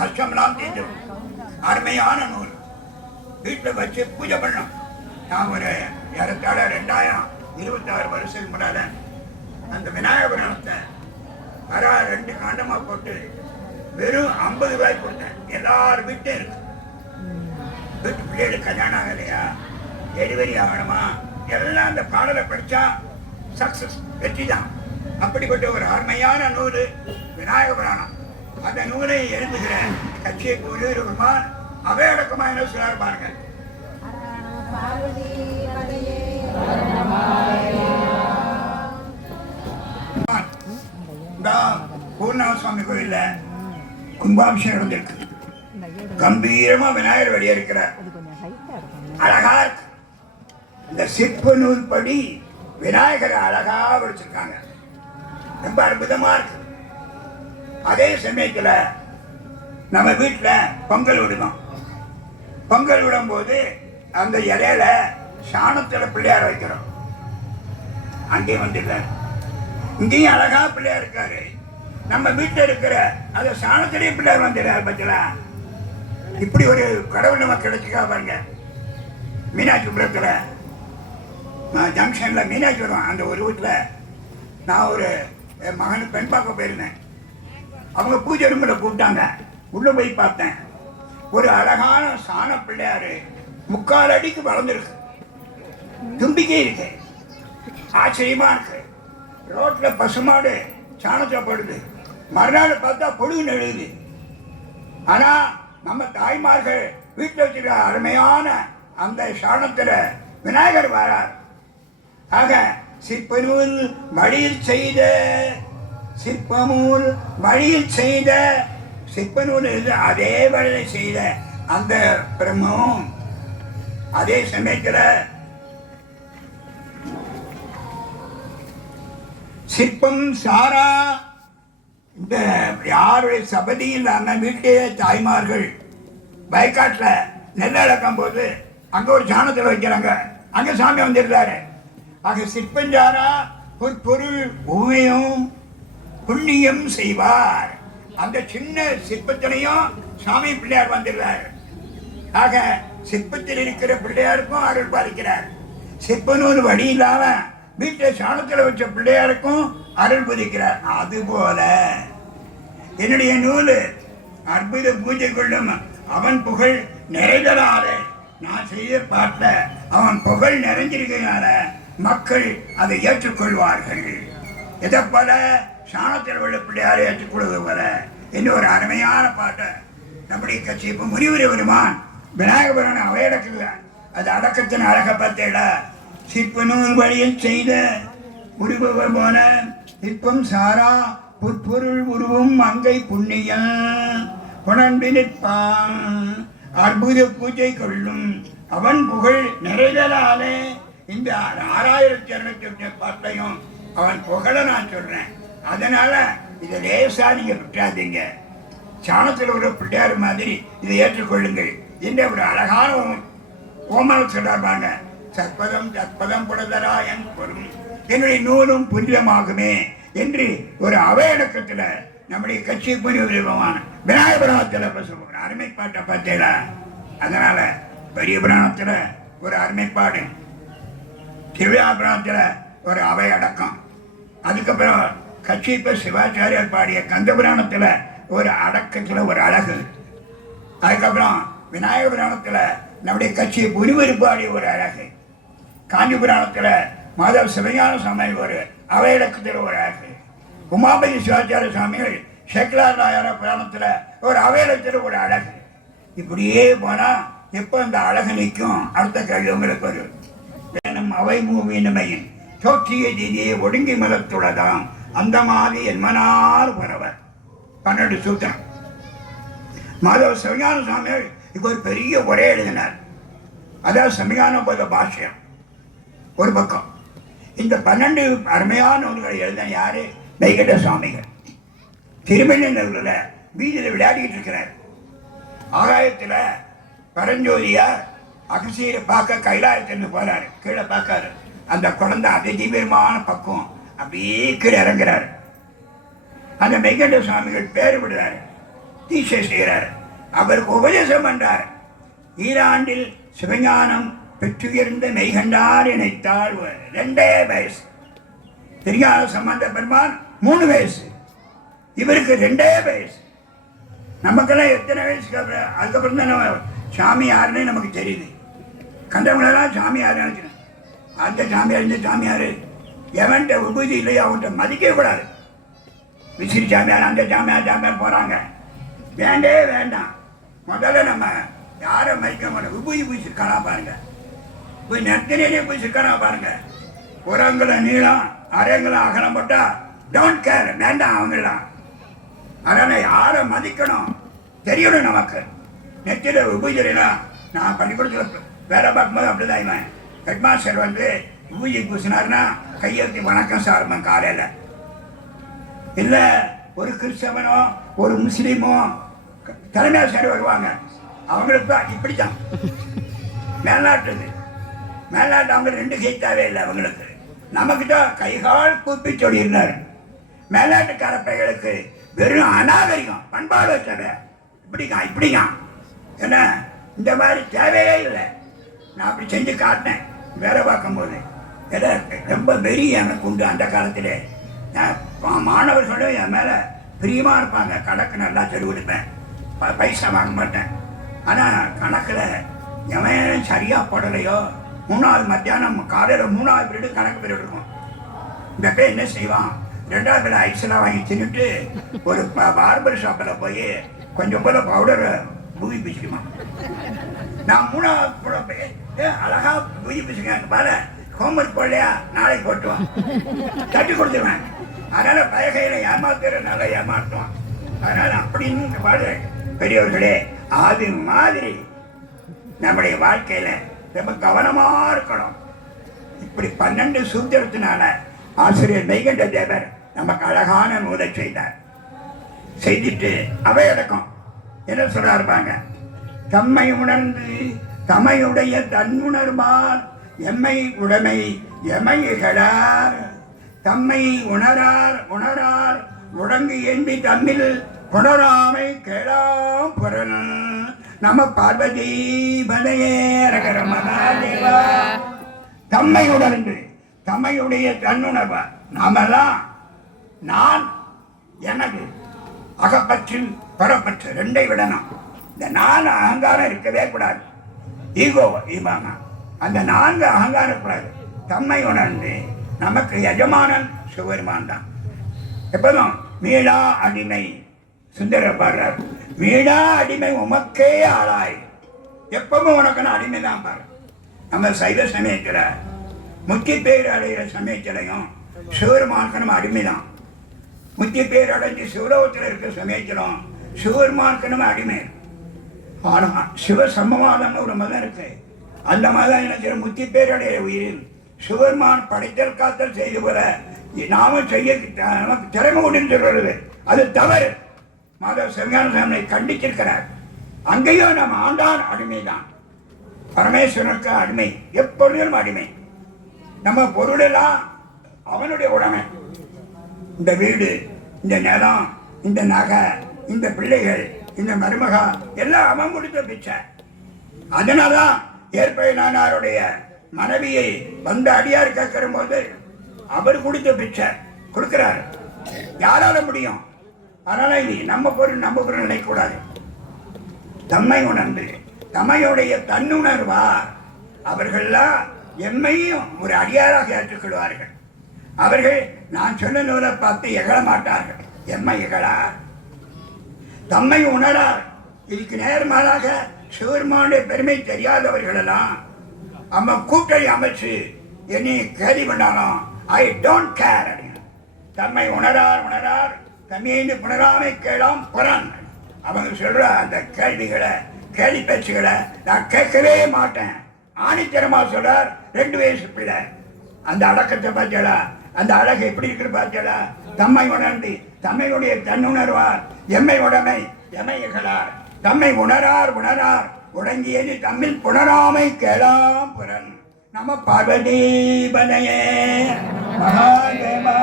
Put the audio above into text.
கஷ்டம்லாம் தீர்ந்துடும். அருமையான நூல். வீட்டில் வச்சு பூஜை பண்ணோம். நான் ஒரு ஏறத்தாழ 2026 வருஷத்துக்கு முன்னால அந்த விநாயகர் புராணத்தை வர 2 காண்டமா போட்டு வெறும் 50 ரூபாய் கொடுத்தேன். எல்லாரும் வீட்டே இருக்கு. வீட்டு பிள்ளைகளுக்கு கல்யாணம் ஆகலையா, டெலிவரி ஆகணுமா, எல்லாம் அந்த பாடலை படிச்சா சக்சஸ், வெற்றி தான். அப்படிப்பட்ட ஒரு அருமையான நூல் விநாயக புராணம். அந்த நூலை எழுதுகிற கட்சியை கூறியிருக்குமான் அவையடக்கமா என்ன சொல்றாரு பாருங்க. பூர்ணாவ சுவாமி கோயில்ல கும்பாபிஷேகம் நடந்திருக்கு. கம்பீரமா விநாயகர் வெளியே இருக்கிறார். அழகா இருக்கு. இந்த சிற்ப நூல் படி விநாயகரை அழகா வச்சிருக்காங்க. ரொம்ப அற்புதமா இருக்கு. அதே சமயத்துல நம்ம வீட்டுல பொங்கல் விடுவோம். பொங்கல் விடும் போது அந்த இலையில சாணத்துல பிள்ளையார் வைக்கிறோம். அங்கேயும் வந்துருக்காரு, இங்கேயும் அழகா பிள்ளையார் இருக்காரு. நம்ம வீட்டுல இருக்கிற அந்த சாணத்திலேயே பிள்ளையார் வந்துடுறாரு. பச்சலா இப்படி ஒரு கடவுள் நமக்கு கிடைச்சிக்கா பாருங்க. மீனாட்சிபுரத்துல ஜங்ஷன்ல மீனாட்சி வரும். அந்த ஒரு வீட்டுல நான் ஒரு மகனுக்கு பெண் பார்க்க போயிருந்தேன். அவங்க பூஜை ரூம்ல கூப்பிட்டாங்க. உள்ள போய் பார்த்தேன். ஒரு அழகான சாண பிள்ளையாரு 3/4 அடிக்கு வளர்ந்துருக்கு. தும்பிக்கை இருக்கு. ஆச்சரியமா இருக்கு. ரோட்ல பசுமாடு சாணத்தை படுது. மறுநாள் பார்த்தா பொழுது எழுதுது. ஆனா நம்ம தாய்மார்கள் வீட்டில் வச்சுக்கிற அருமையான அந்த சாணத்துல விநாயகர் வரார். ஆக சிற்பநூல் வழியில் செய்த சிற்பநூல் வழியில் செய்த சிற்பநூல் அதே வழியில் செய்த அந்த பிரம்மம் அதே சமயத்தில் சிற்பம் சாரா. இந்த யாருடைய சபதி இல்லாம வீட்டே தாய்மார்கள் வயக்காட்டில் நெல் இழக்கும் போது அங்க ஒரு சாணத்தில் வைக்கிறாங்க. அங்க சாமி வந்துடுறாரு. ஆக சிற்பஞ்சாரா ஒரு பொருள் உண்மையும் புண்ணியம் செய்வார். அந்த சின்ன சிற்பத்திலையும் சாமி பிள்ளையார் வந்துடுறார். ஆக சிற்பத்தில் இருக்கிற பிள்ளையாருக்கும் அருள் பாலிக்கிறார். சிற்பநூல் வழி இல்லாம வீட்டை சாணத்தில் வச்ச பிள்ளையாருக்கும் அருள் புதிக்கிறார். அதுபோல என்னுடைய நூல் அற்புத பூஜை கொள்ளும் அவன் புகழ் நிறைதலால நான் செய்த பாட்ட அவன் புகழ் நிறைஞ்சிருக்கிறதுனால மக்கள் அதை ஏற்றுக்கொள்வார்கள். எதை போல சாணத்தில் உள்ள பிள்ளையாரை ஏற்றுக்கொள்வது போல இன்னும் ஒரு அருமையான பாட்டை நம்முடைய கட்சி இப்போ முறிவுரை வருமான் விநாயகபுரான அவையடக்கல அது அடக்கத்தின் அழக பார்த்தேட சிற்ப நூல் வழியில் செய்த உருவ போல சிற்பம் சாரா புற்பொருள் உருவும் அங்கை புண்ணிய புணர்ந்து நிற்பான் அற்புத பூஜை கொள்ளும் அவன் புகழ் நிறைதலாலே இந்த 6208 பாட்டையும் அவன் புகழ நான் சொல்றேன். அதனால இதை லேசா நீங்க விட்டாதீங்க. சாணத்தில் ஒரு பிள்ளையார் மாதிரி இதை ஏற்றுக்கொள்ளுங்கள் என்ற ஒரு அழகான ஓமனம் சொல்றாங்க. சற்பதம் தற்பதம் புடதராயன் பொருள் என்னுடைய நூலும் புனிதமாகுமே என்று ஒரு அவையடக்கத்துல நம்முடைய கட்சி புனிதமான விநாயகபுராணத்தில் சொல்லுவாங்க. அருமைப்பாட்டை பார்த்தீங்களா? அதனால பெரிய புராணத்துல ஒரு அருமைப்பாடு, திருவிழாபுராணத்துல ஒரு அவை அடக்கம், அதுக்கப்புறம் கட்சி இப்ப சிவாச்சாரியார் பாடிய கந்த புராணத்துல ஒரு அடக்கத்துல ஒரு அழகு, அதுக்கப்புறம் விநாயக புராணத்துல நம்முடைய கட்சி புனிவருப்பாடிய ஒரு அழகு, காஞ்சி புராணத்துல மாதவ சிவஞான சாமி ஒரு அவையடக்கத்தில் ஒரு அழகு, உமாபதி சிவாச்சாரிய சாமிகள் சேக்கலார் நாயர புராணத்துல ஒரு அவையடக்கத்தில் ஒரு அழகு. இப்படியே போனா எப்ப இந்த அழகு நிற்கும்? அடுத்த கேள்வி உங்களுக்கு வரும். அவை மூவியின்மையின் தோற்றிய தீதியை ஒடுங்கி மலத்துள்ளதாம் அந்த மாதிரி என்மனார் பரவர் 12 சூத்திரம். மாதவ சிவஞான சுவாமிகள் இப்போ ஒரு பெரிய உரை எழுதினார். அதாவது சமயான போத பாஷ்யம் ஒரு பக்கம். இந்த 12 அருமையான நூல்களை எழுதின யாரு? வைகண்ட சுவாமிகள். திருமணத்தில் வீதியில் விளையாடிட்டு இருக்கிறார். ஆகாயத்தில் பரஞ்சோதியார் அகசீரை பார்க்க கைலாயத்தின்னு போறாரு. கீழே பார்க்காரு. அந்த குழந்தை அதிதீவிரமான பக்குவம் அப்படியே கீழே இறங்குறாரு. அந்த மெய்கண்ட சுவாமிகள் பேர் விடுறாரு. தீட்சை செய்கிறார். அவருக்கு உபதேசம் பண்றார். ஈராண்டில் சிவஞானம் பெற்றுயர்ந்த மெய்கண்டார் நினைத்தால் 2 வயசு. திருஞான சம்பந்த பெருமான் 3 வயசு, இவருக்கு 2 வயசு. நமக்கெல்லாம் எத்தனை வயசுக்கு அப்புறம் அதுக்கப்புறம் தான் நம்ம சாமி யாருன்னு நமக்கு தெரியுது. கண்டவங்களெல்லாம் சாமி யார் நினைக்கிறேன். அந்த சாமியார் இந்த சாமியார் எவன்கிட்ட விபூதி இல்லையோ அவன்கிட்ட மதிக்கவே கூடாது. விசிறி சாமியார் அந்த சாமியார் போகிறாங்க. வேண்டே வேண்டாம். முதல்ல நம்ம யாரை மதிக்க மாட்டோம். விபூதி பூசிருக்கானா பாருங்க, போய் நெத்தினே பூசிருக்கானா பாருங்க. புறங்களை நீளம் அரைங்களை அகலம் போட்டா டோன்ட் கேர், வேண்டாம் அவங்களாம். அதனால் யாரை மதிக்கணும் தெரியணும் நமக்கு. நெத்தியில் விபூதினா நான் பள்ளிக்கூடத்தில் வேலை பார்க்கும்போது அப்படிதான். இவன் ஹெட்மாஸ்டர் வந்து விபூதி பூசினார்னா கையெழுத்தி வணக்கம் சாருமா காலையில். இல்லை ஒரு கிறிஸ்தவனோ ஒரு முஸ்லீமோ தலைமையாசிரியர் வருவாங்க, அவங்களுக்கு தான் இப்படித்தான் மேல்நாட்டு அவங்க 2 கைத்தாவே இல்லை அவங்களுக்கு. நமக்கிட்ட கைகால் கூப்பி சொல்லியிருந்தார். மேல்நாட்டுக்கார பைகளுக்கு வெறும் அநாகரிகம், பண்பாடு வச்சத இப்படிங்க என்ன இந்த மாதிரி தேவையே இல்லை. நான் அப்படி செஞ்சு காட்டினேன் வேலை பார்க்கும்போது. ஏதோ ரொம்ப வெறி எனக்கு உண்டு அந்த காலத்திலே. மாணவர்களும் என் மேலே பிரியமாக இருப்பாங்க. கணக்கு நல்லா சொல்லி கொடுப்பேன், பைசா வாங்க மாட்டேன். ஆனால் கணக்கில் எவன் சரியாக போடலையோ 3வது மத்தியானம் காலையில் 3வது பீரியடு கணக்கு பீரியட் இருக்கும். இந்த பேர் என்ன செய்வான், 2வது பீரியட் ஐஸ்லாம் வாங்கி தின்னுட்டு ஒரு பார்பர் ஷாப்பில் போய் கொஞ்சம் போல பவுடரை பூவி பிச்சுக்குமா. நான் 3வது போய் அழகா பூவி பிச்சுக்கேன் பாரு, ஹோம்ஒர்க் போடலையா நாளைக்கு போட்டுவான், தட்டி கொடுத்துருவேன். அதனால் பயகையில் ஏமாத்துறதுனால ஏமாற்றுவான். அதனால் அப்படின்னு பாடு பெரியவர்களே, அது மாதிரி நம்முடைய வாழ்க்கையில் ரொம்ப கவனமாக இருக்கணும். இப்படி 12 சூத்திரத்தினால ஆசிரியர் மெய்கண்ட தேவர் நமக்கு அழகான நூலை செய்தார். செய்துட்டு அவையடக்கம் என்ன சொல்றாருப்பாங்க, தம்மை உணர்ந்து தமையுடைய தன்னுணர்வார் எம்மை உடைமை எமைகளார். தம்மை உணரார் உடங்கு ஏந்தி தம்மில் புணராமை கேளாம் புறன். நம பார்வதி பதையே ரகர மகாதேவா. தம்மை உணர்ந்து தம்மையுடைய தன்னுணர்வா. நாமெல்லாம் நான் எனது அகப்பற்று புறப்பற்று 2ஐ விடணும். இந்த 4 அகங்காரம் இருக்கவே கூடாது. ஈகோ ஈபாங்க அந்த 4 அகங்காரம் இருக்கக்கூடாது. தம்மை உணர்ந்து நமக்கு எஜமானன் சிவபெருமான் தான். எப்போதும் மீளா அடிமை சுந்தர பாடுறார். மீளா அடிமை உமக்கே ஆளாய். எப்பவும் உனக்கு நான் அடிமை தான் பாரு. நம்ம சைவ சமயத்தில் முத்தி பேர் அடைகிற சமயத்திலையும் சிவபெருமானுக்கு நம்ம அடிமை தான். முத்தி பேர் அடைஞ்சு சிவலோகத்தில் இருக்கிற சமயத்திலும் சிவபெருமானுக்கு நம்ம அடிமை. ஆனால் சிவ சமவாதம்னு ஒரு மதம் இருக்கு. அந்த மதம் என்ன முத்தி பேர் அடைகிற உயிரில் சிவபெருமான் படைத்தல் காத்தல் செய்து போல நாம செய்ய நமக்கு திறமை கொண்டு சொல்றது அது தவறு. மாதவ சிவஞான சாமியை கண்டிச்சிருக்கிறார். அங்கேயும் நம்ம ஆண்டான் அடிமைதான். பரமேஸ்வரனுக்கு அடிமை, எப்பொழுதும் அடிமை. நம்ம பொருளெல்லாம் அவனுடைய உடைமை. இந்த வீடு, இந்த நிலம், இந்த நகை, இந்த பிள்ளைகள், இந்த மருமகா எல்லாம் அவன் கொடுத்த பிச்சை. அதனால்தான் ஏற்பை நானாருடைய மனைவியை வந்த அடியார் கேட்கிற போது அவர் கொடுத்த பிச்சை கொடுக்கிறார். யாரால முடியும்? அதனால இது நம்ம பொருள் நினைக்கக்கூடாது. தம்மை உணர்ந்து தம்மையுடைய தன்னுணர்வா அவர்கள்லாம் எம்மையும் ஒரு அடியாராக ஏற்றுக்கொள்வார்கள். அவர்கள் நான் சொன்ன நூலை பார்த்து எகழ மாட்டார்கள். எம்மை எகழார், தம்மை உணரார். இதுக்கு நேர்மாறாக சிவபெருமானுடைய பெருமை தெரியாதவர்களெல்லாம் அவன் கூட்டணி அமைச்சு என்னை கேள்வி பண்ணாலும் ஐ டோன்ட் கேர். தம்மை உணரார் தம்மையை புணராமை கேளாம் புறன். அவங்க சொல்ற அந்த கேள்வி பேச்சுகளை நான் கேட்கவே மாட்டேன். ஆணித்தரமா சொல்றார். 2 வயசு பிள்ளை. அந்த அடக்கத்தை பார்த்தா, அந்த அழகை எப்படி இருக்கிற பார்த்தா, தம்மை உணர்ந்து தம்மையுடைய தன்னுணர்வார் எம்மை உடைமை எமையகளார். தம்மை உணரார் உடங்கியது தம்மில் புணராமை கேளாம் புறன். நம பார்வதி பதையே மகாதேவா.